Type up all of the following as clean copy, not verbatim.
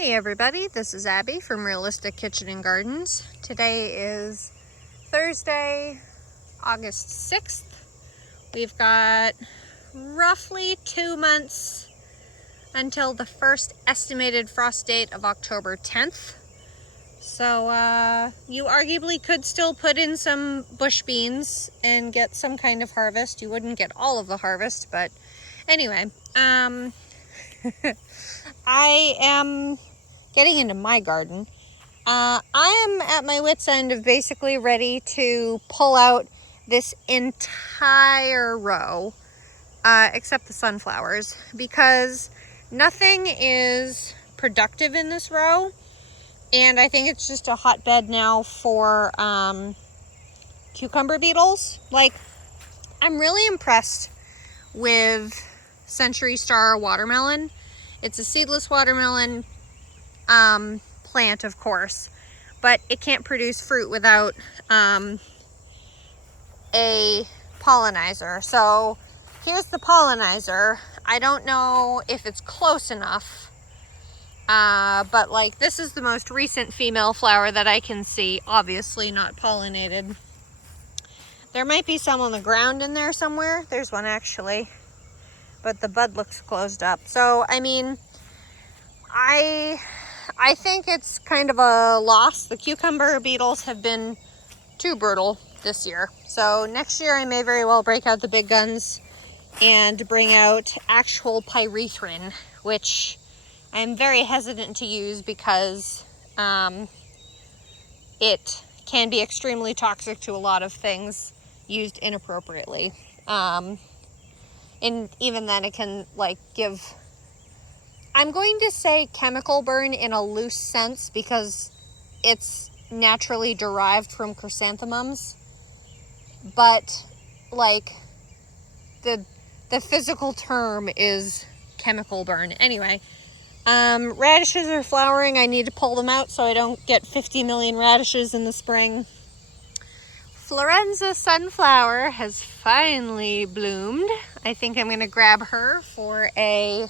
Hey everybody, this is Abby from Realistic Kitchen and Gardens. Today is Thursday, August 6th. We've got roughly 2 months until the first estimated frost date of October 10th. So you arguably could still put in some bush beans and get some kind of harvest. You wouldn't get all of the harvest, but anyway, I am getting into my garden. I am at my wit's end of basically ready to pull out this entire row, except the sunflowers, because nothing is productive in this row, and I think it's just a hotbed now for cucumber beetles. Like, I'm really impressed with Century Star watermelon. It's a seedless watermelon plant, of course, but it can't produce fruit without a pollinizer. So here's the pollinizer. I don't know if it's close enough, but like, this is the most recent female flower that I can see, obviously not pollinated. There might be some on the ground in there somewhere. There's one actually, but the bud looks closed up. So I mean, I think it's kind of a loss. The cucumber beetles have been too brutal this year. So next year I may very well break out the big guns and bring out actual pyrethrin, which I'm very hesitant to use because it can be extremely toxic to a lot of things used inappropriately. And even then it can like give, I'm going to say chemical burn in a loose sense because it's naturally derived from chrysanthemums, but like the physical term is chemical burn. Anyway, radishes are flowering. I need to pull them out so I don't get 50 million radishes in the spring. Florenza sunflower has finally bloomed. I think I'm going to grab her for a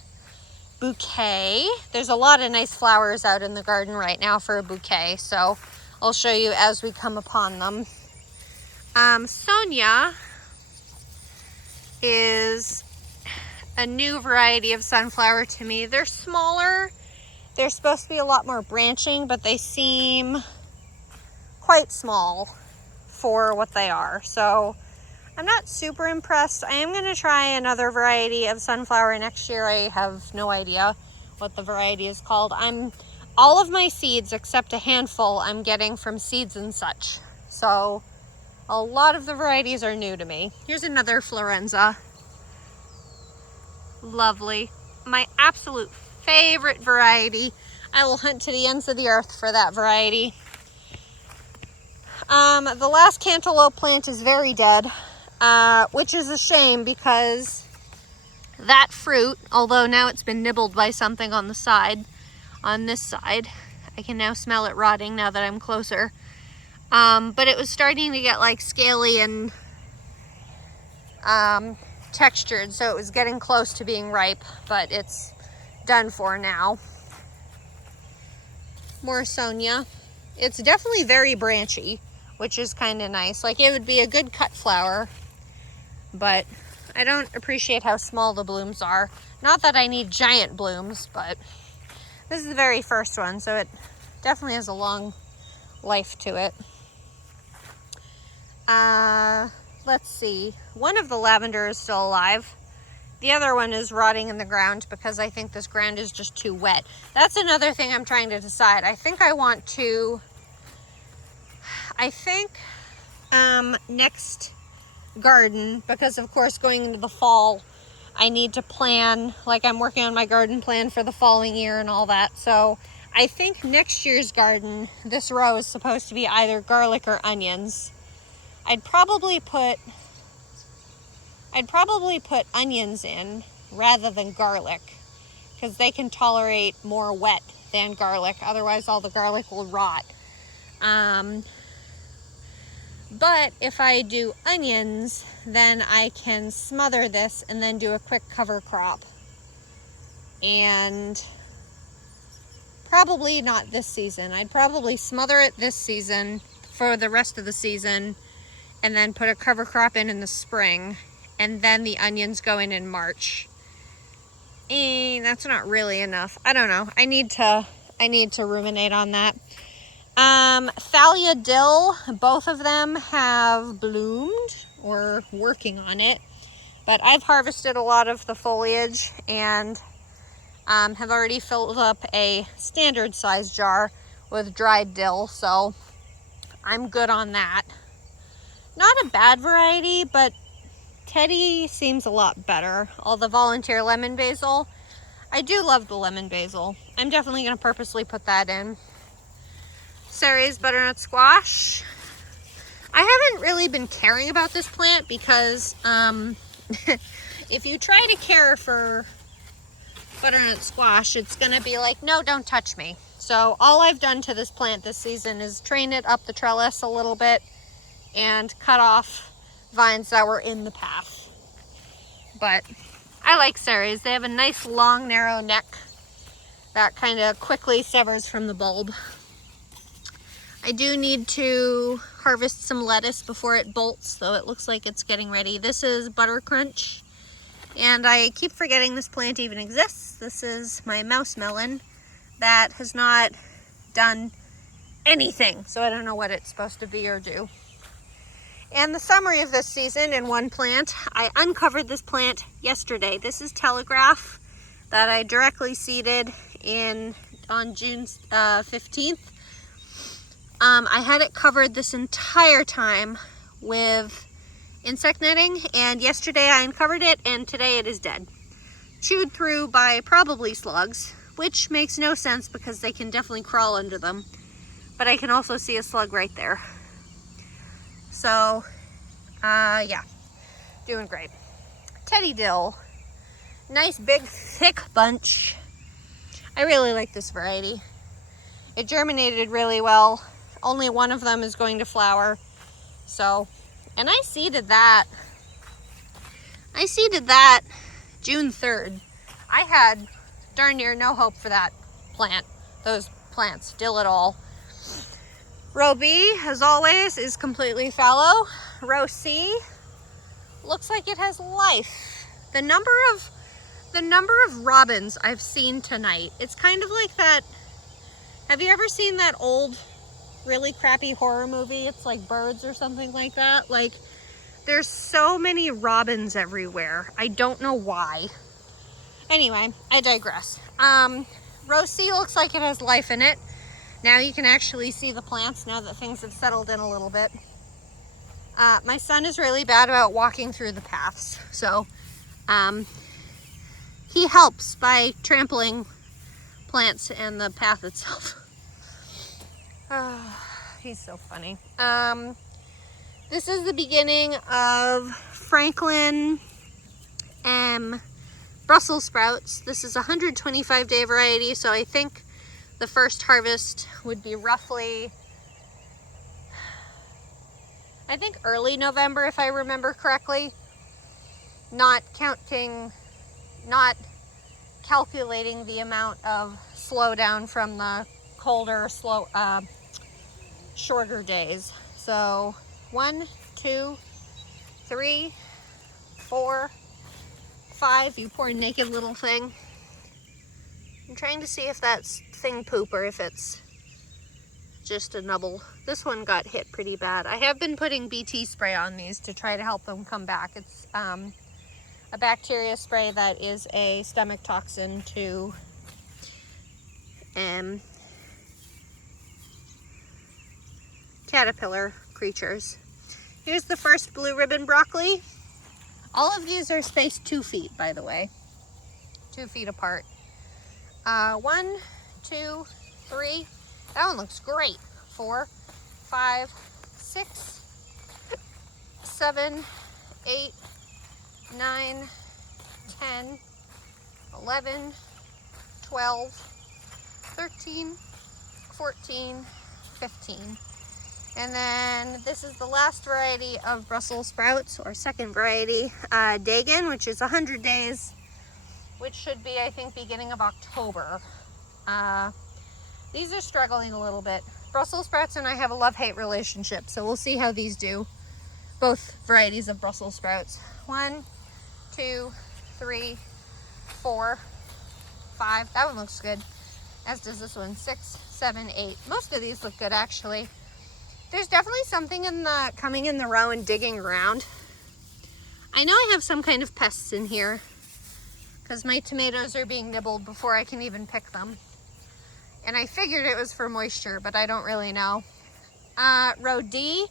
bouquet. There's a lot of nice flowers out in the garden right now for a bouquet, so I'll show you as we come upon them. Sonia is a new variety of sunflower to me. They're smaller. They're supposed to be a lot more branching, but they seem quite small for what they are. So I'm not super impressed. I am going to try another variety of sunflower next year. I have no idea what the variety is called. All of my seeds, except a handful, I'm getting from Seeds and Such. So a lot of the varieties are new to me. Here's another Florenza. Lovely. My absolute favorite variety. I will hunt to the ends of the earth for that variety. The last cantaloupe plant is very dead, which is a shame because that fruit, although now it's been nibbled by something on the side, on this side, I can now smell it rotting now that I'm closer. But it was starting to get like scaly and textured, so it was getting close to being ripe, but it's done for now. More Sonia. It's definitely very branchy, which is kind of nice. Like, it would be a good cut flower, but I don't appreciate how small the blooms are. Not that I need giant blooms, but this is the very first one, so it definitely has a long life to it. Let's see. One of the lavender is still alive. The other one is rotting in the ground because I think this ground is just too wet. That's another thing I'm trying to decide. I think next garden, because of course going into the fall, I need to plan, like I'm working on my garden plan for the following year and all that. So I think next year's garden, this row is supposed to be either garlic or onions. I'd probably put onions in rather than garlic because they can tolerate more wet than garlic. Otherwise all the garlic will rot. But if I do onions, then I can smother this and then do a quick cover crop and Probably not this season. I'd probably smother it this season for the rest of the season, and then put a cover crop in the spring, and then the onions go in March. And that's not really enough. I don't know. I need to ruminate on that. Thalia dill, both of them have bloomed or working on it, but I've harvested a lot of the foliage and have already filled up a standard size jar with dried dill, so I'm good on that. Not a bad variety, but Teddy seems a lot better. All the volunteer lemon basil. I do love the lemon basil. I'm definitely going to purposely put that in. Ceres butternut squash. I haven't really been caring about this plant because if you try to care for butternut squash, it's going to be like, no, don't touch me. So all I've done to this plant this season is train it up the trellis a little bit and cut off vines that were in the path. But I like Ceres. They have a nice long narrow neck that kind of quickly severs from the bulb. I do need to harvest some lettuce before it bolts, though it looks like it's getting ready. This is Butter Crunch, and I keep forgetting this plant even exists. This is my mouse melon that has not done anything, so I don't know what it's supposed to be or do. And the summary of this season in one plant, I uncovered this plant yesterday. This is Telegraph that I directly seeded on June 15th. I had it covered this entire time with insect netting, and yesterday I uncovered it, and today it is dead. Chewed through by probably slugs, which makes no sense because they can definitely crawl under them. But I can also see a slug right there. So, yeah, doing great. Teddy dill, nice big thick bunch. I really like this variety. It germinated really well. Only one of them is going to flower. So, and I seeded that June 3rd. I had darn near no hope for that plant, those plants, dill at all. Row B, as always, is completely fallow. Row C looks like it has life. The number of robins I've seen tonight, it's kind of like that. Have you ever seen that old, really crappy horror movie? It's like Birds or something like that. Like, there's so many robins everywhere. I don't know why. Anyway, I digress. Row C looks like it has life in it. Now you can actually see the plants now that things have settled in a little bit. My son is really bad about walking through the paths, so he helps by trampling plants and the path itself. He's so funny. This is the beginning of Franklin Brussels sprouts. This is a 125-day variety, so I think the first harvest would be roughly, I think early November, if I remember correctly. Not calculating the amount of slowdown from the colder, shorter days. So 1, 2, 3, 4, 5, you poor naked little thing. I'm trying to see if that's thing poop or if it's just a nubble. This one got hit pretty bad. I have been putting BT spray on these to try to help them come back. It's a bacteria spray that is a stomach toxin to caterpillar creatures. Here's the first blue ribbon broccoli. All of these are spaced 2 feet, by the way. 2 feet apart. 1, 2, 3. That one looks great. 4, 5, 6, 7, 8, 9, 10, 11, 12, 13, 14, 15. And then this is the last variety of Brussels sprouts, or second variety, Dagan, which is 100 days, which should be, I think, beginning of October. These are struggling a little bit. Brussels sprouts and I have a love-hate relationship, so we'll see how these do. Both varieties of Brussels sprouts. 1, 2, 3, 4, 5. That one looks good, as does this one. 6, 7, 8. Most of these look good, actually. There's definitely something in the coming in the row and digging around. I know I have some kind of pests in here because my tomatoes are being nibbled before I can even pick them. And I figured it was for moisture, but I don't really know. Row D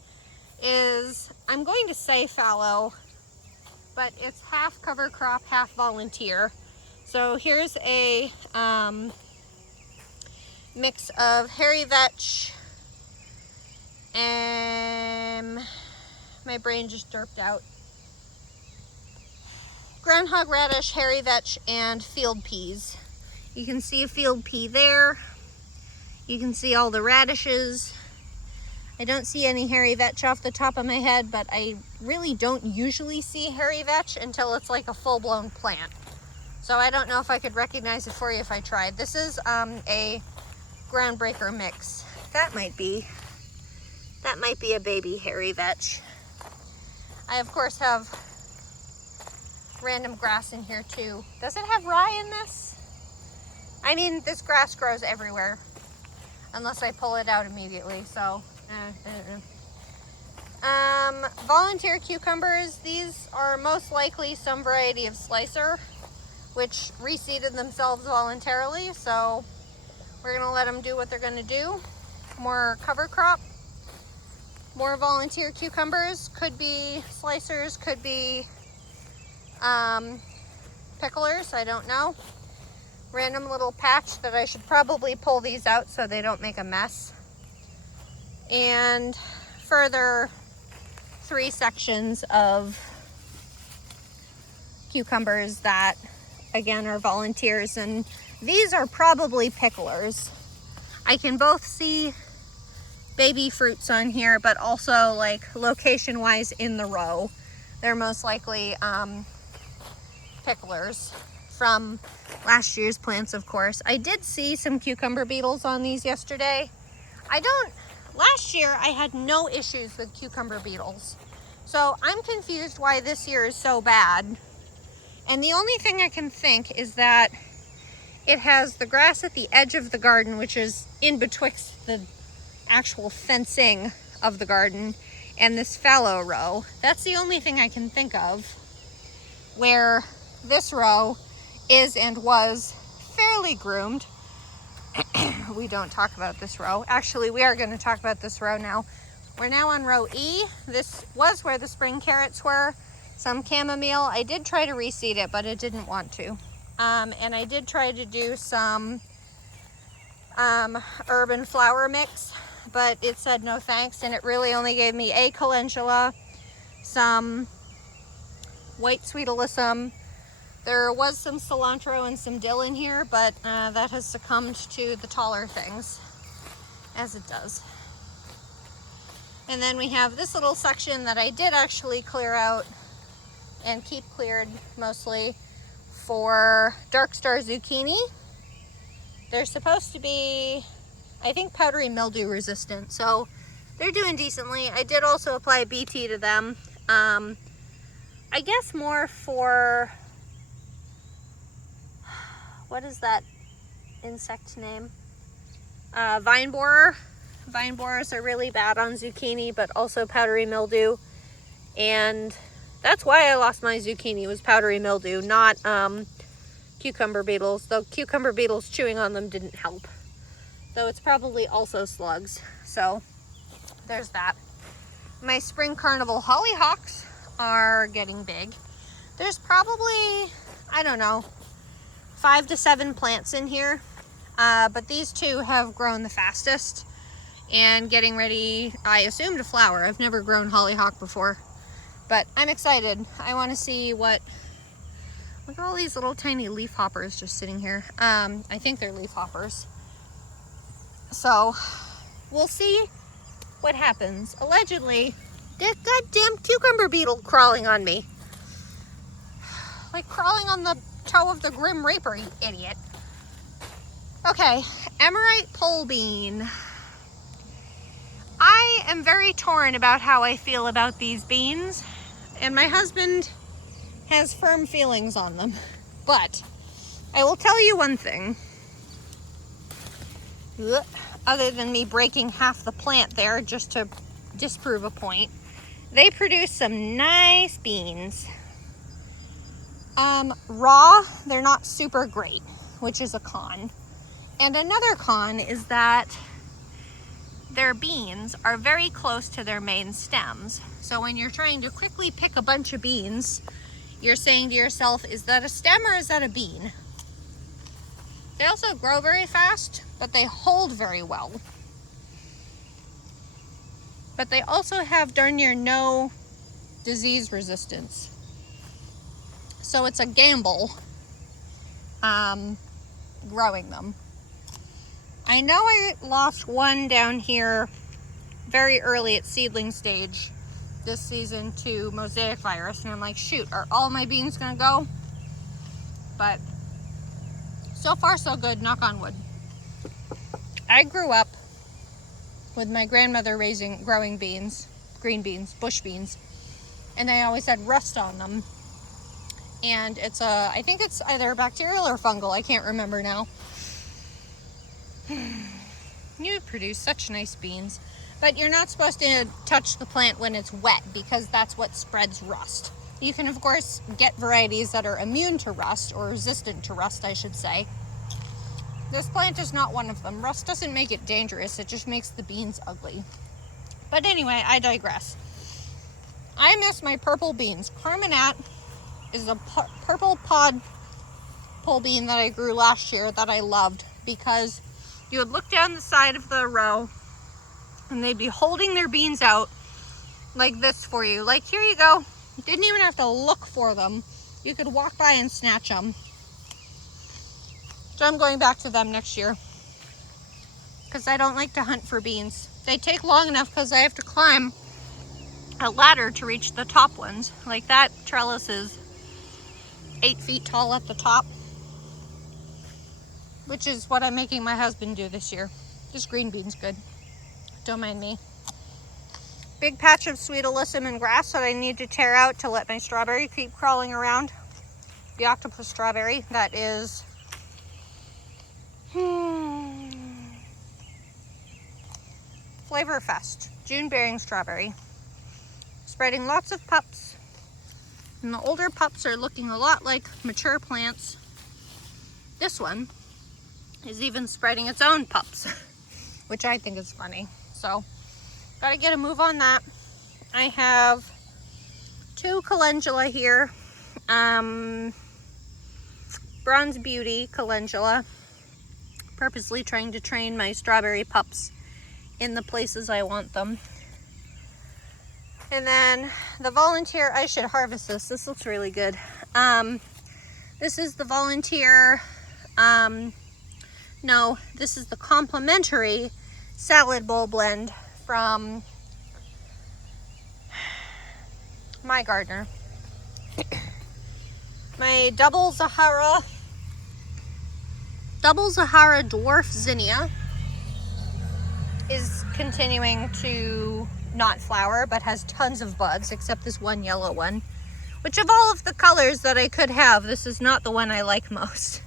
is, I'm going to say fallow, but it's half cover crop, half volunteer. So here's a mix of hairy vetch, and my brain just derped out. Groundhog radish, hairy vetch, and field peas. You can see a field pea there. You can see all the radishes. I don't see any hairy vetch off the top of my head, but I really don't usually see hairy vetch until it's like a full-blown plant. So I don't know if I could recognize it for you if I tried. This is a groundbreaker mix. That might be a baby hairy vetch. I of course have random grass in here too. Does it have rye in this? I mean, this grass grows everywhere unless I pull it out immediately, so volunteer cucumbers. These are most likely some variety of slicer, which reseeded themselves voluntarily, so we're gonna let them do what they're gonna do. More cover crop, more volunteer cucumbers. Could be slicers, could be picklers, I don't know. Random little patch that I should probably pull these out so they don't make a mess. And further 3 sections of cucumbers that again are volunteers, and these are probably picklers. I can both see baby fruits on here, but also like location wise in the row, they're most likely picklers from last year's plants, of course. I did see some cucumber beetles on these yesterday. Last year I had no issues with cucumber beetles, so I'm confused why this year is so bad. And the only thing I can think is that it has the grass at the edge of the garden, which is in betwixt the actual fencing of the garden and this fallow row. That's the only thing I can think of where this row is and was fairly groomed. We don't talk about this row. Actually, we are going to talk about this row now. We're now on row E. This was where the spring carrots were. Some chamomile. I did try to reseed it, but it didn't want to. And I did try to do some herb and flower mix, but it said no thanks, and it really only gave me a calendula, some white sweet alyssum. There was some cilantro and some dill in here, but that has succumbed to the taller things, as it does. And then we have this little section that I did actually clear out and keep cleared mostly for dark star zucchini. They're supposed to be, I think, powdery mildew resistant, so they're doing decently. I did also apply BT to them. I guess more for, what is that insect name? Vine borer. Vine borers are really bad on zucchini, but also powdery mildew. And that's why I lost my zucchini, was powdery mildew, not cucumber beetles. Though cucumber beetles chewing on them didn't help. Though it's probably also slugs. So there's that. My spring carnival hollyhocks are getting big. There's probably, I don't know, 5 to 7 plants in here. But these two have grown the fastest and getting ready, I assume, to flower. I've never grown hollyhock before, but I'm excited. I want to see what, look at all these little tiny leaf hoppers just sitting here. I think they're leaf hoppers. So we'll see what happens. Allegedly, that goddamn cucumber beetle crawling on me. Like crawling on the toe of the Grim Reaper, you idiot. Okay, Emerite pole bean. I am very torn about how I feel about these beans, and my husband has firm feelings on them. But I will tell you one thing. Other than me breaking half the plant there just to disprove a point, they produce some nice beans. Raw, they're not super great, which is a con. And another con is that their beans are very close to their main stems. So when you're trying to quickly pick a bunch of beans, you're saying to yourself, is that a stem or is that a bean? They also grow very fast, but they hold very well. But they also have darn near no disease resistance. So it's a gamble growing them. I know I lost one down here very early at seedling stage this season to mosaic virus, and I'm like, shoot, are all my beans gonna go? But so far so good, knock on wood. I grew up with my grandmother growing beans, green beans, bush beans, and they always had rust on them. And it's I think it's either bacterial or fungal, I can't remember now. You produce such nice beans, but you're not supposed to touch the plant when it's wet because that's what spreads rust. You can of course get varieties that are immune to rust, or resistant to rust I should say. This plant is not one of them. Rust doesn't make it dangerous, it just makes the beans ugly. But anyway, I digress. I miss my purple beans. Carminat is a purple pod pole bean that I grew last year that I loved, because you would look down the side of the row and they'd be holding their beans out like this for you. Like, here you go. You didn't even have to look for them. You could walk by and snatch them. So I'm going back to them next year because I don't like to hunt for beans. They take long enough because I have to climb a ladder to reach the top ones. Like, that trellis is 8 feet tall at the top, which is what I'm making my husband do this year. Just green beans, good. Don't mind me. Big patch of sweet alyssum and grass that I need to tear out to let my strawberry keep crawling around. The octopus strawberry, that is Flavorfest, June bearing strawberry. Spreading lots of pups. And the older pups are looking a lot like mature plants. This one is even spreading its own pups, which I think is funny. So, gotta get a move on that. I have 2 calendula here. Bronze Beauty calendula. Purposely trying to train my strawberry pups in the places I want them. And then the Volunteer, I should harvest this. This looks really good. This is the Volunteer, no, this is the complimentary salad bowl blend from My Gardener. My Double Zahara Dwarf Zinnia is continuing to not flower, but has tons of buds, except this one yellow one, which of all of the colors that I could have, this is not the one I like most.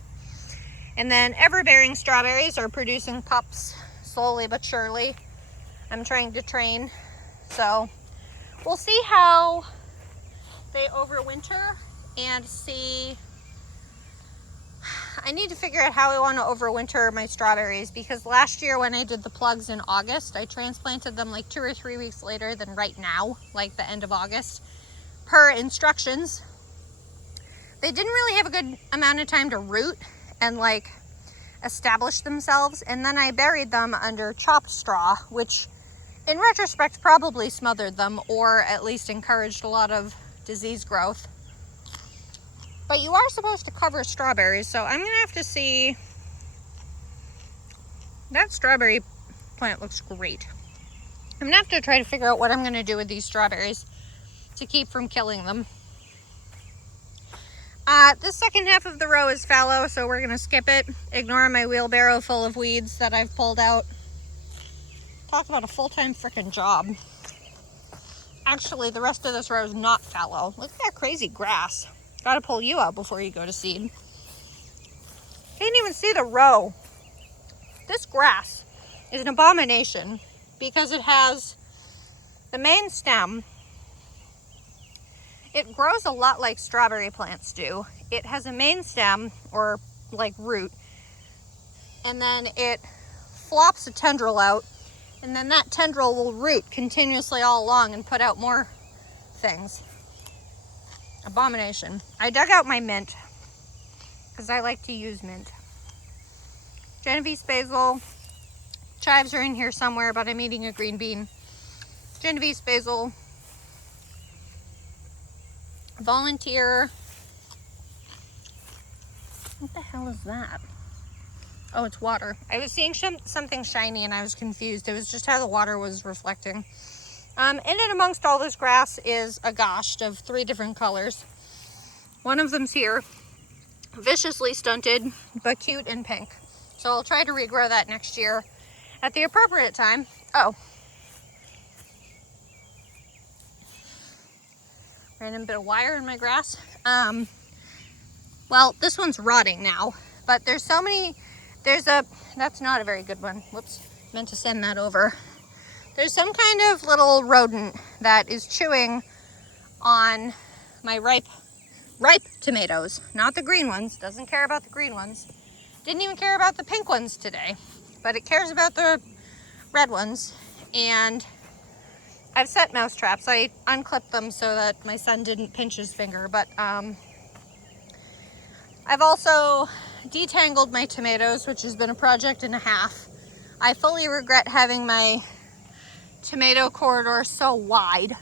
And then everbearing strawberries are producing pups slowly but surely. I'm trying to train, so we'll see how they overwinter and see. I need to figure out how I want to overwinter my strawberries, because last year when I did the plugs in August, I transplanted them like 2 or 3 weeks later than right now, like the end of August, per instructions. They didn't really have a good amount of time to root and like establish themselves, and then I buried them under chopped straw, which in retrospect probably smothered them, or at least encouraged a lot of disease growth. But you are supposed to cover strawberries, so I'm gonna have to see. That strawberry plant looks great. I'm gonna have to try to figure out what I'm gonna do with these strawberries to keep from killing them. This second half of the row is fallow, so we're gonna skip it. Ignore my wheelbarrow full of weeds that I've pulled out. Talk about a full-time freaking job. Actually, the rest of this row is not fallow. Look at that crazy grass. Gotta pull you out before you go to seed. Can't even see the row. This grass is an abomination because it has the main stem. It grows a lot like strawberry plants do. It has a main stem, or like root, and then it flops a tendril out, and then that tendril will root continuously all along and put out more things. Abomination. I dug out my mint because I like to use mint. Genovese basil. Chives are in here somewhere, but I'm eating a green bean. Genovese basil. Volunteer. What the hell is that? Oh, it's water. I was seeing something shiny and I was confused. It was just how the water was reflecting. In and amongst all this grass is a gosh of 3 different colors. One of them's here, viciously stunted, but cute and pink. So I'll try to regrow that next year at the appropriate time. Oh. Random bit of wire in my grass. Well, this one's rotting now, but there's so many, that's not a very good one. Whoops, meant to send that over. There's some kind of little rodent that is chewing on my ripe tomatoes, not the green ones. Doesn't care about the green ones. Didn't even care about the pink ones today, but it cares about the red ones. And I've set mouse traps. I unclipped them so that my son didn't pinch his finger, but I've also detangled my tomatoes, which has been a project and a half. I fully regret having my tomato corridor so wide.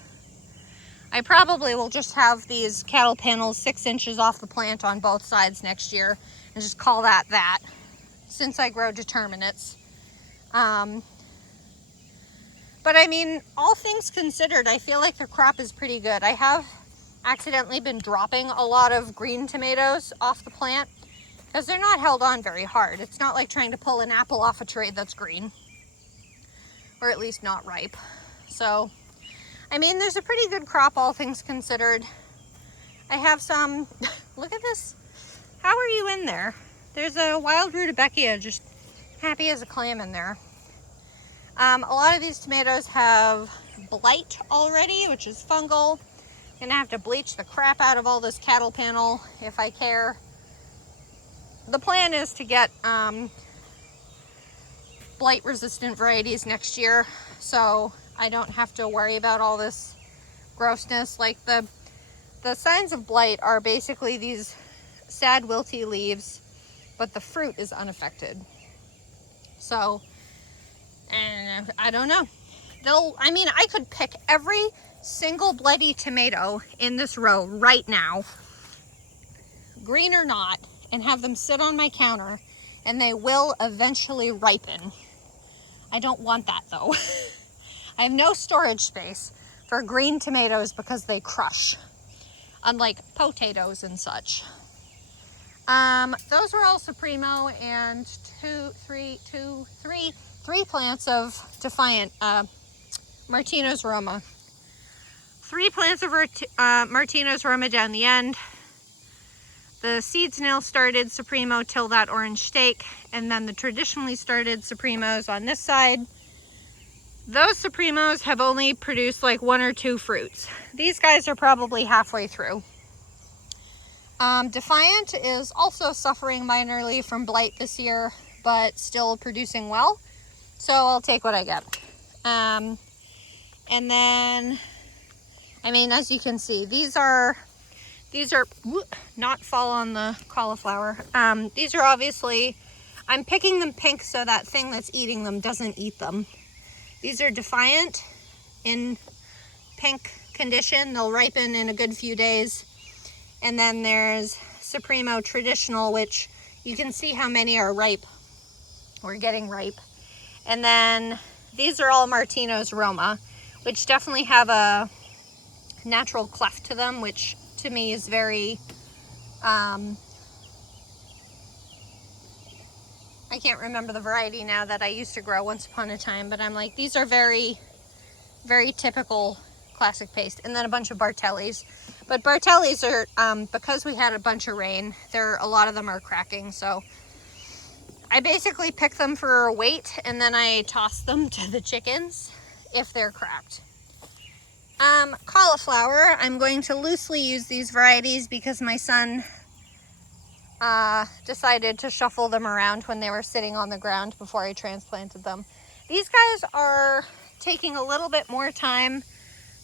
I probably will just have these cattle panels 6 inches off the plant on both sides next year and just call that that, since I grow determinates. But I mean, all things considered, I feel like the crop is pretty good. I have accidentally been dropping a lot of green tomatoes off the plant because they're not held on very hard. It's not like trying to pull an apple off a tree that's green, or at least not ripe. So, I mean, there's a pretty good crop, all things considered. I have some, look at this. How are you in there? There's a wild rutabaga just happy as a clam in there. A lot of these tomatoes have blight already, which is fungal. Gonna have to bleach the crap out of all this cattle panel if I care. The plan is to get blight resistant varieties next year, so I don't have to worry about all this grossness. Like the signs of blight are basically these sad wilty leaves, but the fruit is unaffected. So, and I don't know. I mean, I could pick every single bloody tomato in this row right now, green or not, and have them sit on my counter, and they will eventually ripen. I don't want that though. I have no storage space for green tomatoes because they crush, unlike potatoes and such. Those were all Supremo, and three plants of Defiant Martino's Roma. 3 plants of Martino's Roma down the end. The seed snail started Supremo till that orange stake, and then the traditionally started Supremos on this side. Those Supremos have only produced like 1 or 2 fruits. These guys are probably halfway through. Defiant is also suffering minorly from blight this year, but still producing well. So I'll take what I get. And then, I mean, as you can see, these are not fall on the cauliflower. These are obviously, I'm picking them pink so that thing that's eating them doesn't eat them. These are Defiant in pink condition. They'll ripen in a good few days. And then there's Supremo Traditional, which you can see how many are ripe. We're getting ripe. And then these are all Martino's Roma, which definitely have a natural cleft to them, which to me is very I can't remember the variety now that I used to grow once upon a time, but I'm like, these are very, very typical classic paste. And then a bunch of Bartellis. But Bartellis are, because we had a bunch of rain, a lot of them are cracking, so I basically pick them for a weight and then I toss them to the chickens if they're cracked. Cauliflower, I'm going to loosely use these varieties because my son decided to shuffle them around when they were sitting on the ground before I transplanted them. These guys are taking a little bit more time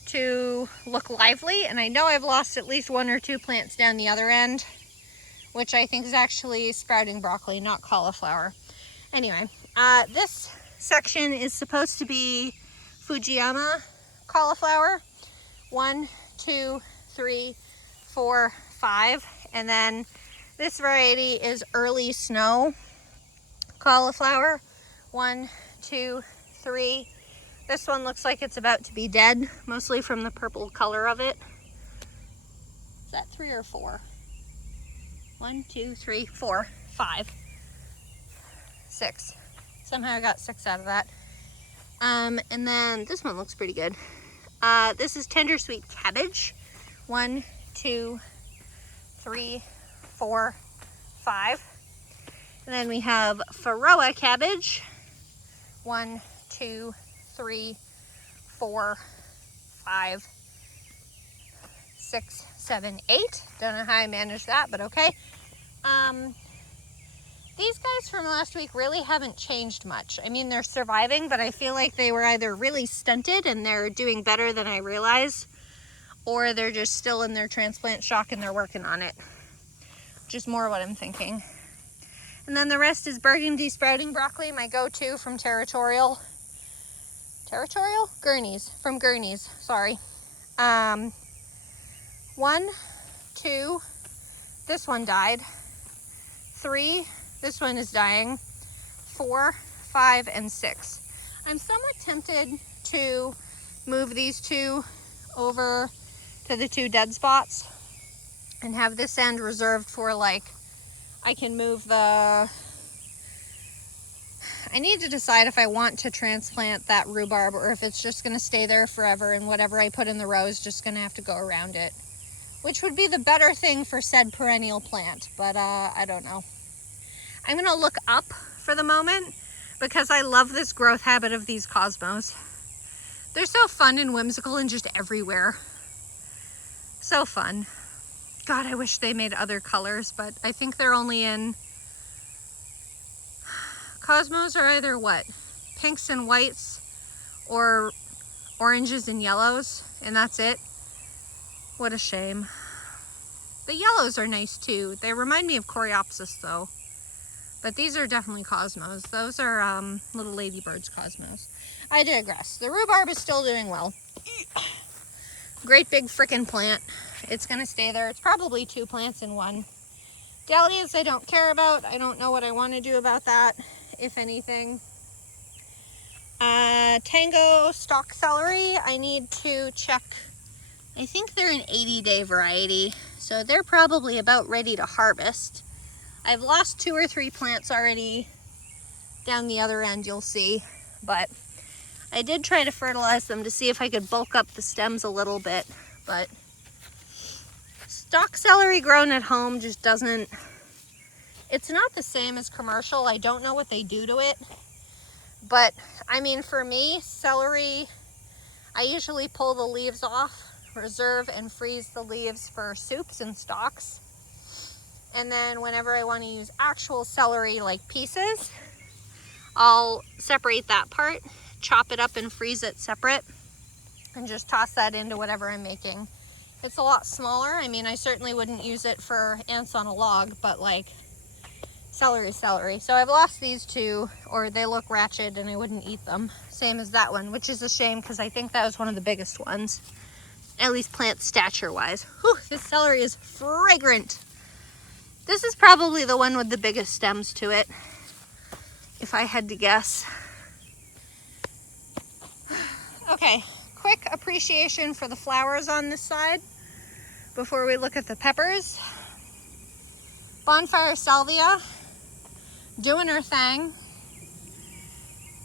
to look lively, and I know I've lost at least 1 or 2 plants down the other end, which I think is actually sprouting broccoli, not cauliflower. Anyway, this section is supposed to be Fujiyama cauliflower. 1, 2, 3, 4, 5, and then this variety is early snow cauliflower. 1, 2, 3. This one looks like it's about to be dead, mostly from the purple color of it. Is that 3 or 4? 1, 2, 3, 4, 5, 6. Somehow I got 6 out of that. And then this one looks pretty good. This is tender sweet cabbage. 1, 2, 3, 4, 5. And then we have Varroa cabbage. 1, 2, 3, 4, 5, 6, 7, 8. Don't know how I managed that, but okay. These guys from last week really haven't changed much. I mean, they're surviving, but I feel like they were either really stunted and they're doing better than I realize, or they're just still in their transplant shock and they're working on it. Just more what I'm thinking. And then the rest is burgundy sprouting broccoli, my go-to from Territorial. Gurney's, from Gurney's, sorry. 1, 2, this one died. 3, this one is dying. 4, 5, and 6. I'm somewhat tempted to move these 2 over to the 2 dead spots and have this end reserved for, like, I can move the... I need to decide if I want to transplant that rhubarb or if it's just going to stay there forever and whatever I put in the row is just going to have to go around it. Which would be the better thing for said perennial plant, but I don't know. I'm going to look up for the moment because I love this growth habit of these cosmos. They're so fun and whimsical and just everywhere. So fun. God, I wish they made other colors, but I think they're only in... Cosmos are either what? Pinks and whites or oranges and yellows, and that's it. What a shame. The yellows are nice too. They remind me of Coreopsis though. But these are definitely cosmos. Those are little ladybirds cosmos. I digress. The rhubarb is still doing well. Great big frickin' plant. It's gonna stay there. It's probably 2 plants in one. Dahlias I don't care about. I don't know what I want to do about that, if anything. Tango stock celery, I need to check. I think they're an 80-day variety, so they're probably about ready to harvest. I've lost 2 or 3 plants already down the other end, you'll see, but I did try to fertilize them to see if I could bulk up the stems a little bit, but stock celery grown at home just doesn't, it's not the same as commercial. I don't know what they do to it, but I mean, for me, celery, I usually pull the leaves off, reserve and freeze the leaves for soups and stocks. And then whenever I want to use actual celery like pieces, I'll separate that part, chop it up and freeze it separate, and just toss that into whatever I'm making. It's a lot smaller. I mean, I certainly wouldn't use it for ants on a log, but like celery is celery. So I've lost these 2, or they look ratchet and I wouldn't eat them. Same as that one, which is a shame because I think that was one of the biggest ones, at least plant stature wise. Whew, this celery is fragrant. This is probably the one with the biggest stems to it, if I had to guess. Okay, quick appreciation for the flowers on this side before we look at the peppers. Bonfire salvia, doing her thing.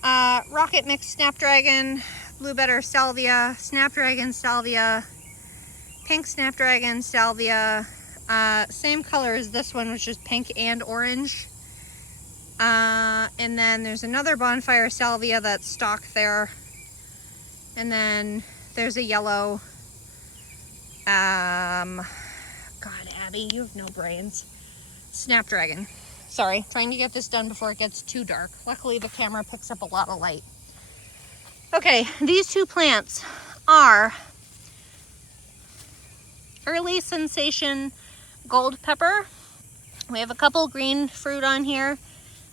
Rocket mix snapdragon, blue better salvia, snapdragon salvia, pink snapdragon salvia, same color as this one, which is pink and orange. And then there's another bonfire salvia that's stock there. And then there's a yellow, God, Abby, you have no brains. Snapdragon. Sorry, trying to get this done before it gets too dark. Luckily, the camera picks up a lot of light. Okay, these two plants are early sensation gold pepper. We have a couple green fruit on here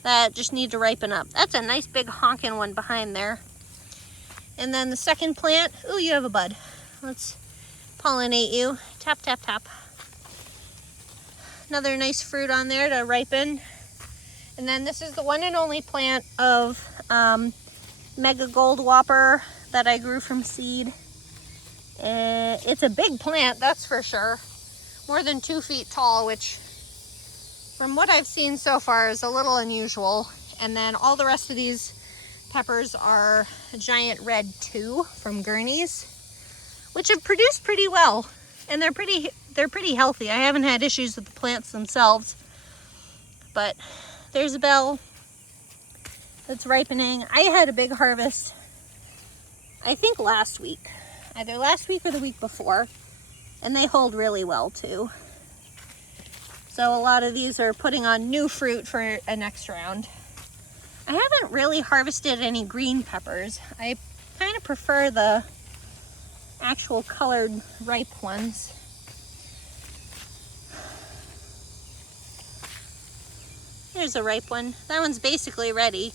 that just need to ripen up. That's a nice big honking one behind there. And then the second plant, ooh, you have a bud. Let's pollinate you. Tap, tap, tap. Another nice fruit on there to ripen. And then this is the one and only plant of Mega Gold Whopper that I grew from seed. It's a big plant, that's for sure. More than 2 feet tall, which from what I've seen so far is a little unusual. And then all the rest of these peppers are giant red 2 from Gurney's, which have produced pretty well. And they're pretty healthy. I haven't had issues with the plants themselves. But there's a bell that's ripening. I had a big harvest, I think last week. Either last week or the week before. And they hold really well too. So a lot of these are putting on new fruit for a next round. I haven't really harvested any green peppers. I kind of prefer the actual colored ripe ones. Here's a ripe one. That one's basically ready.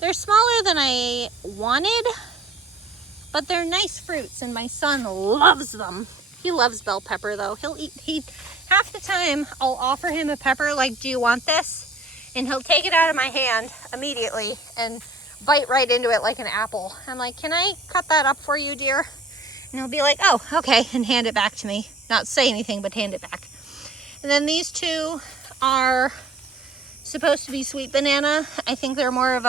They're smaller than I wanted, but they're nice fruits and my son loves them. He loves bell pepper though. Half the time I'll offer him a pepper like, do you want this? And he'll take it out of my hand immediately and bite right into it like an apple. I'm like, can I cut that up for you, dear? And he'll be like, oh, okay, and hand it back to me. Not say anything, but hand it back. And then these two are supposed to be sweet banana. I think they're more of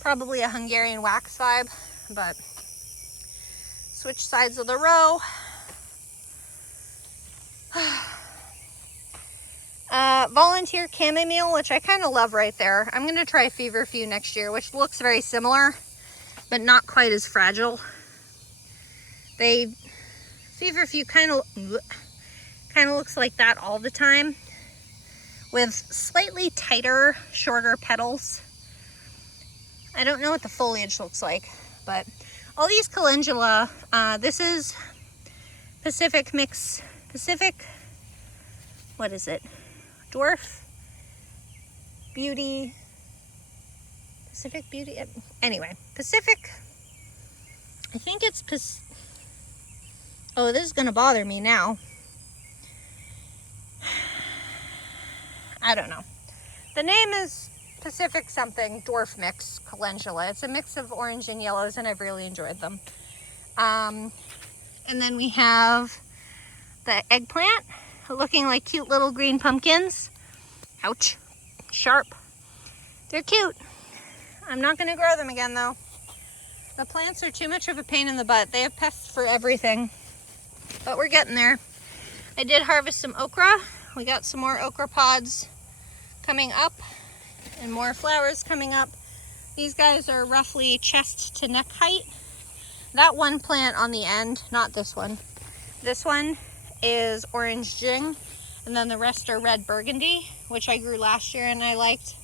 probably a Hungarian wax vibe, but switch sides of the row. Volunteer chamomile, which I kind of love right there. I'm going to try feverfew next year, which looks very similar, but not quite as fragile. Feverfew kind of looks like that all the time, with slightly tighter, shorter petals. I don't know what the foliage looks like, but all these calendula, this is Pacific, what is it? Dwarf Beauty, Pacific Beauty, anyway, Pacific, I think it's oh, this is gonna bother me now. I don't know. The name is Pacific something Dwarf Mix Calendula. It's a mix of orange and yellows and I've really enjoyed them. And then we have the eggplant looking like cute little green pumpkins. Ouch, sharp. They're cute. I'm not gonna grow them again though. The plants are too much of a pain in the butt. They have pests for everything, but we're getting there. I did harvest some okra. We got some more okra pods coming up and more flowers coming up. These guys are roughly chest to neck height. That one plant on the end, not this one. This one is orange jing, and then the rest are red burgundy, which I grew last year and I liked.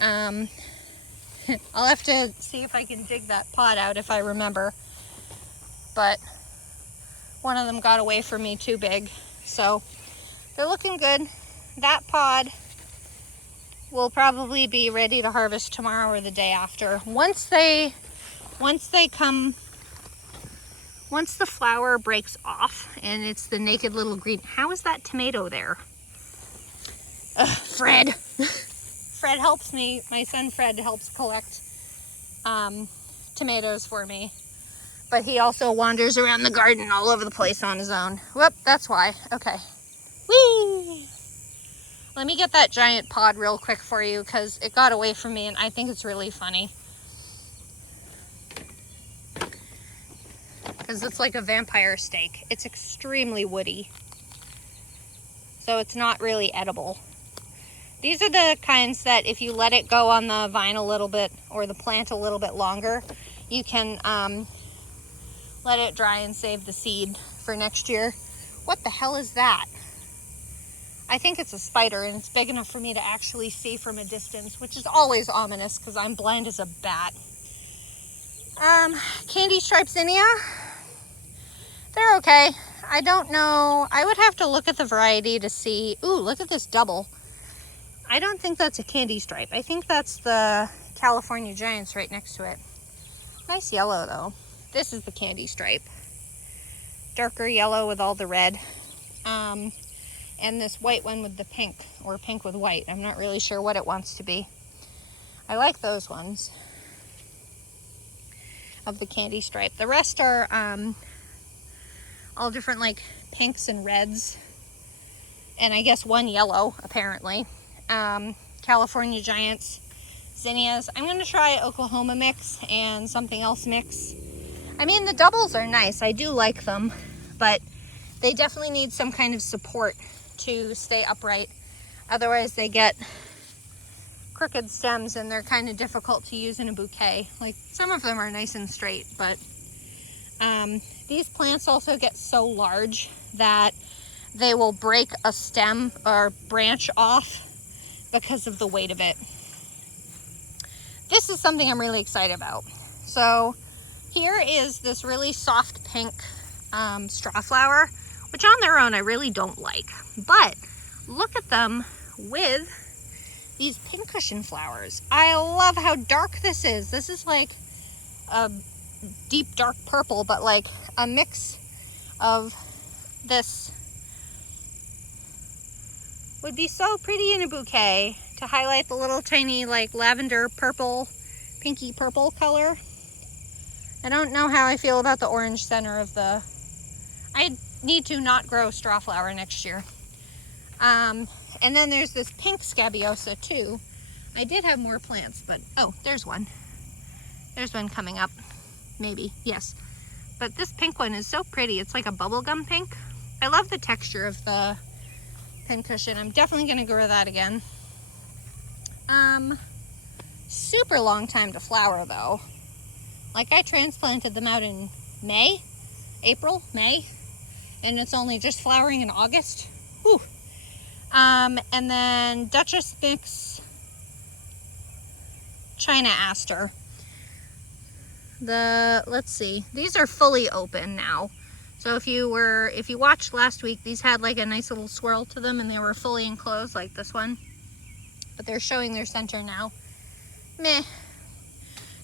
I'll have to see if I can dig that pot out if I remember, but one of them got away from me too big, so they're looking good. That pod will probably be ready to harvest tomorrow or the day after. Once the flower breaks off and it's the naked little green. How is that tomato there? Fred. Fred helps me. My son Fred helps collect tomatoes for me. But he also wanders around the garden all over the place on his own. Whoop, that's why. Okay. Whee! Let me get that giant pod real quick for you because it got away from me and I think it's really funny. Because it's like a vampire steak. It's extremely woody. So it's not really edible. These are the kinds that if you let it go on the vine a little bit or the plant a little bit longer, you can let it dry and save the seed for next year. What the hell is that? I think it's a spider and it's big enough for me to actually see from a distance, which is always ominous because I'm blind as a bat. Candy stripe zinnia. They're okay. I don't know. I would have to look at the variety to see. Ooh, look at this double. I don't think that's a candy stripe. I think that's the California Giants right next to it. Nice yellow though. This is the candy stripe. Darker yellow with all the red. And this white one with the pink, or pink with white. I'm not really sure what it wants to be. I like those ones of the candy stripe. The rest are all different like pinks and reds. And I guess one yellow, apparently. California Giants, zinnias. I'm going to try Oklahoma mix and something else mix. I mean, the doubles are nice. I do like them, but they definitely need some kind of support to stay upright. Otherwise they get crooked stems and they're kind of difficult to use in a bouquet. Like some of them are nice and straight, but these plants also get so large that they will break a stem or branch off because of the weight of it. This is something I'm really excited about. So here is this really soft pink straw flower, which on their own I really don't like. But look at them with these pincushion flowers. I love how dark this is. This is like a deep dark purple, but like a mix of this. Would be so pretty in a bouquet to highlight the little tiny like lavender purple, pinky purple color. I don't know how I feel about the orange center of the... I need to not grow straw flower next year. And then there's this pink scabiosa too. I did have more plants, but oh, there's one. There's one coming up, maybe, yes. But this pink one is so pretty. It's like a bubblegum pink. I love the texture of the pincushion. I'm definitely gonna grow that again. Super long time to flower though. Like I transplanted them out in May, May, and it's only just flowering in August. Whew. And then Duchess Mix China Aster. Let's see, these are fully open now. So if you watched last week, these had like a nice little swirl to them and they were fully enclosed like this one. But they're showing their center now. Meh.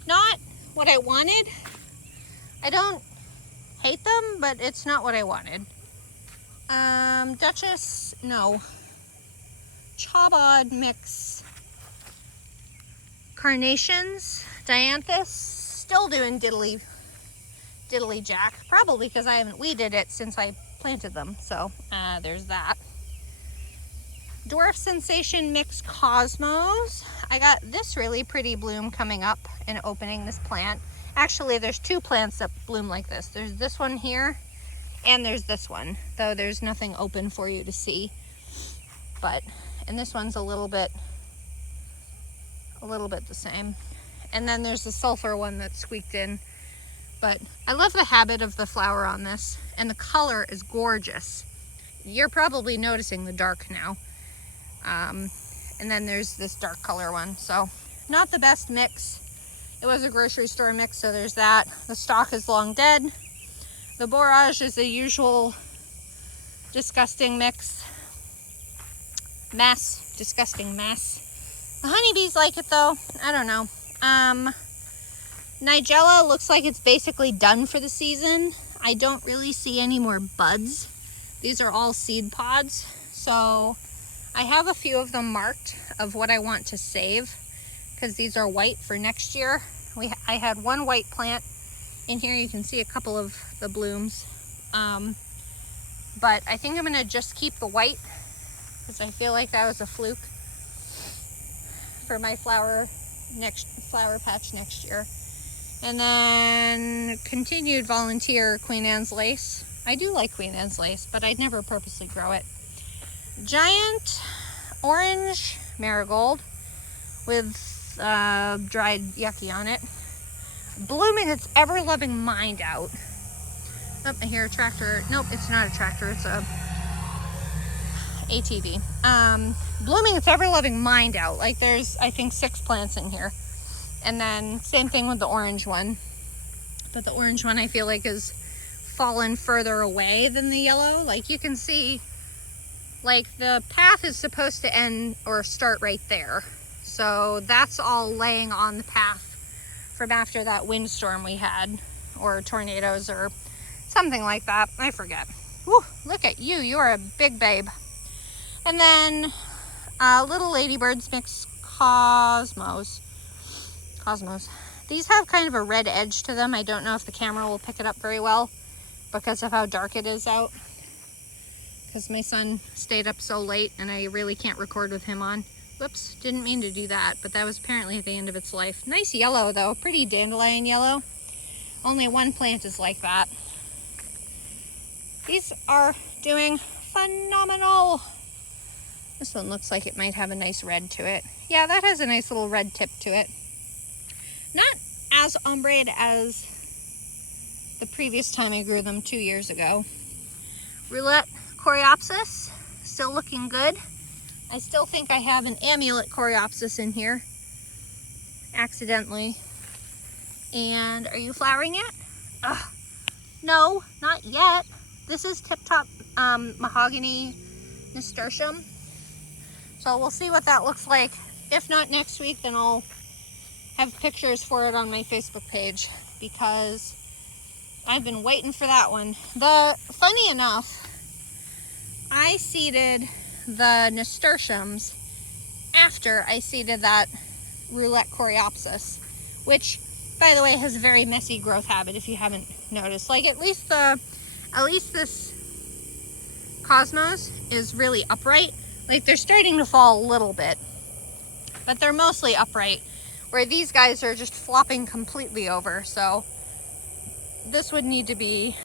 Not what I wanted. I don't hate them, but it's not what I wanted. Duchess, no. Chabad Mix Carnations, Dianthus, still doing diddly jack, probably because I haven't weeded it since I planted them. So there's that. Dwarf Sensation Mix Cosmos. I got this really pretty bloom coming up and opening this plant. Actually, there's two plants that bloom like this. There's this one here and there's this one, though there's nothing open for you to see. And this one's a little bit the same. And then there's the sulfur one that's squeaked in. But I love the habit of the flower on this, and the color is gorgeous. You're probably noticing the dark now. And then there's this dark color one. So not the best mix. It was a grocery store mix, so there's that. The stalk is long dead. The borage is a usual disgusting disgusting mess. The honeybees like it though. I don't know. Nigella looks like it's basically done for the season. I don't really see any more buds. These are all seed pods. So I have a few of them marked of what I want to save because these are white for next year. I had one white plant in here. You can see a couple of the blooms. But I think I'm gonna just keep the white because I feel like that was a fluke for my flower patch next year. And then continued volunteer Queen Anne's lace. I do like Queen Anne's lace, but I'd never purposely grow it. Giant orange marigold with dried yucca on it, blooming its ever-loving mind out. Oh, I hear a tractor. Nope, it's not a tractor, it's a ATV. Blooming its ever-loving mind out. Like there's, I think, 6 plants in here. And then same thing with the orange one. But the orange one I feel like is fallen further away than the yellow. Like you can see, like the path is supposed to end or start right there. So that's all laying on the path from after that windstorm we had, or tornadoes or something like that. I forget. Whew, look at you. You're a big babe. And then little ladybirds mix cosmos. These have kind of a red edge to them. I don't know if the camera will pick it up very well because of how dark it is out. Because my son stayed up so late and I really can't record with him on. Whoops, didn't mean to do that, but that was apparently at the end of its life. Nice yellow though, pretty dandelion yellow. Only one plant is like that. These are doing phenomenal. This one looks like it might have a nice red to it. Yeah, that has a nice little red tip to it. Not as ombre as the previous time I grew them 2 years ago. Roulette coreopsis, still looking good. I still think I have an amulet coreopsis in here, accidentally. And are you flowering yet? Ugh. No, not yet. This is Tip Top mahogany nasturtium. So we'll see what that looks like. If not next week, then I'll have pictures for it on my Facebook page because I've been waiting for that one. Funny enough, I seeded the nasturtiums after I seeded that roulette coreopsis, which, by the way, has a very messy growth habit if you haven't noticed. Like at least this cosmos is really upright. Like they're starting to fall a little bit, but they're mostly upright, where these guys are just flopping completely over. So this would need to be